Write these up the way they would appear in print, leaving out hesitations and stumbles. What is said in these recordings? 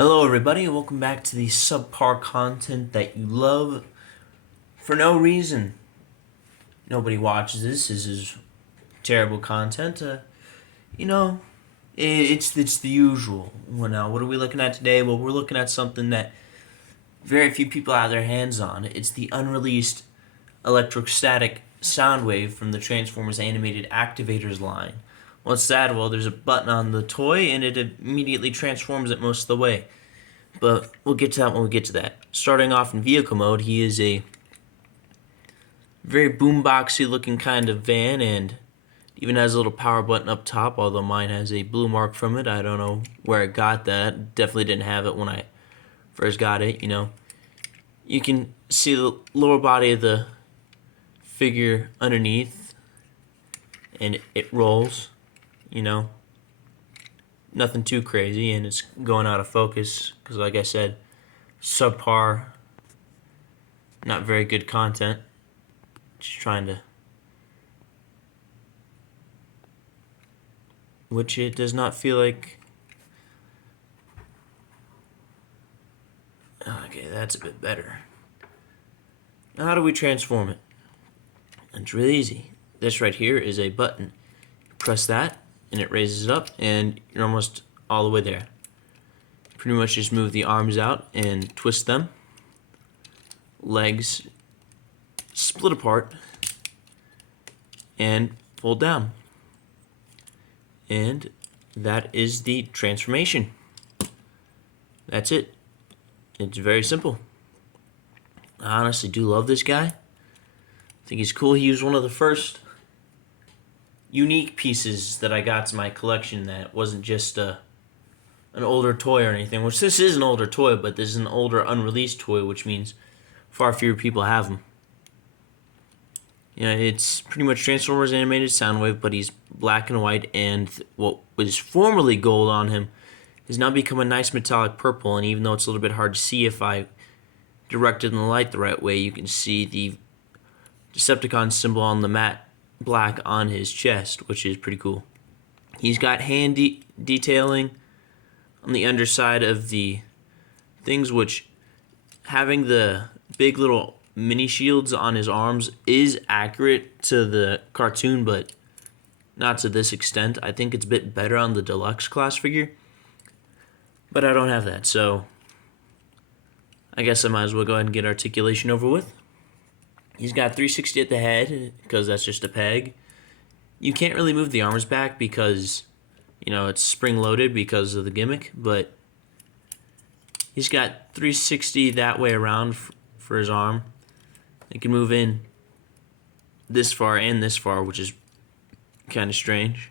Hello everybody, and welcome back to the subpar content that you love for no reason. Nobody watches this. This is terrible content. It's the usual. Well, now, what are we looking at today? Well, we're looking at something that very few people have their hands on. It's the unreleased electrostatic Soundwave from the Transformers animated Activators line. What's that? Well, there's a button on the toy, and it immediately transforms it most of the way. But we'll get to that when we get to that. Starting off in vehicle mode, he is a very boomboxy looking kind of van, and even has a little power button up top, although mine has a blue mark from it. I don't know where I got that. Definitely didn't have it when I first got it, You can see the lower body of the figure underneath, and it rolls, Nothing too crazy, and it's going out of focus because, like I said, subpar, not very good content. Just trying to, which it does not feel like. Okay, that's a bit better. Now, how do we transform it? It's really easy. This right here is a button. Press that, and it raises it up, and you're almost all the way there. Pretty much just move the arms out and twist them. Legs split apart and fold down. And that is the transformation. That's it. It's very simple. I honestly do love this guy. I think he's cool. He was one of the first unique pieces that I got to my collection that wasn't just an older toy or anything, which this is an older toy, but this is an older unreleased toy, which means far fewer people have them. It's pretty much Transformers animated Soundwave, but he's black and white, and what was formerly gold on him has now become a nice metallic purple, and even though it's a little bit hard to see if I direct it in the light the right way, you can see the Decepticon symbol on the matte black on his chest, which is pretty cool. He's got hand detailing on the underside of the things, which having the big little mini shields on his arms is accurate to the cartoon, but not to this extent. I think it's a bit better on the deluxe class figure, but I don't have that, so I guess I might as well go ahead and get articulation over with. He's got 360 at the head, because that's just a peg. You can't really move the arms back because, it's spring-loaded because of the gimmick, but he's got 360 that way around for his arm. It can move in this far and this far, which is kind of strange.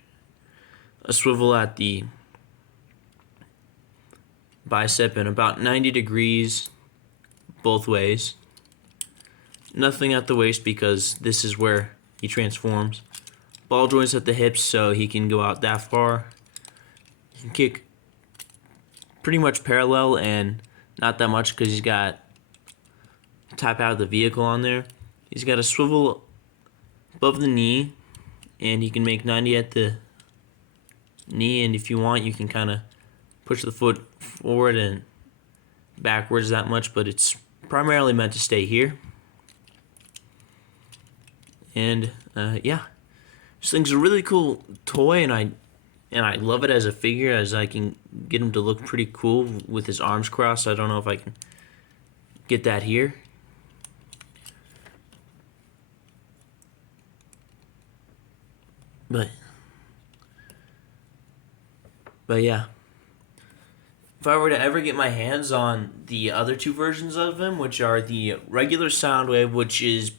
A swivel at the bicep and about 90 degrees both ways. Nothing at the waist because this is where he transforms. Ball joints at the hips so he can go out that far. He can kick pretty much parallel and not that much because he's got top out of the vehicle on there. He's got a swivel above the knee, and he can make 90 at the knee, and if you want you can kind of push the foot forward and backwards that much, but it's primarily meant to stay here. And this thing's a really cool toy, and I love it as a figure, as I can get him to look pretty cool with his arms crossed. I don't know if I can get that here. But yeah. If I were to ever get my hands on the other two versions of him, which are the regular Soundwave, which is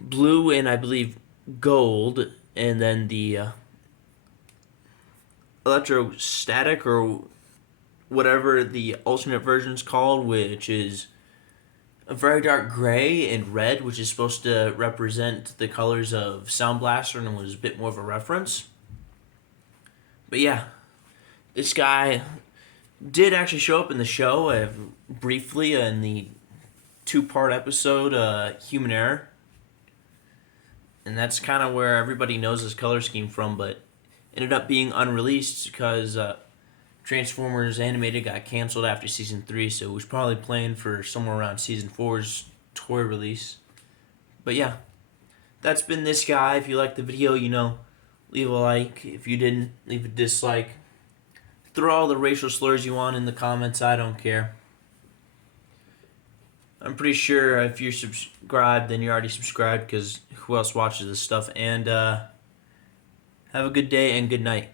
blue and I believe gold, and then the electrostatic or whatever the alternate version's called, which is a very dark gray and red, which is supposed to represent the colors of Sound Blaster and was a bit more of a reference. But yeah, this guy did actually show up in the show briefly in the two-part episode, Human Error. And that's kind of where everybody knows his color scheme from, but ended up being unreleased because Transformers Animated got canceled after Season 3, so it was probably planned for somewhere around Season 4's toy release. But yeah, that's been this guy. If you liked the video, leave a like. If you didn't, leave a dislike. Throw all the racial slurs you want in the comments. I don't care. I'm pretty sure if you're subscribed, then you're already subscribed, because who else watches this stuff? And have a good day and good night.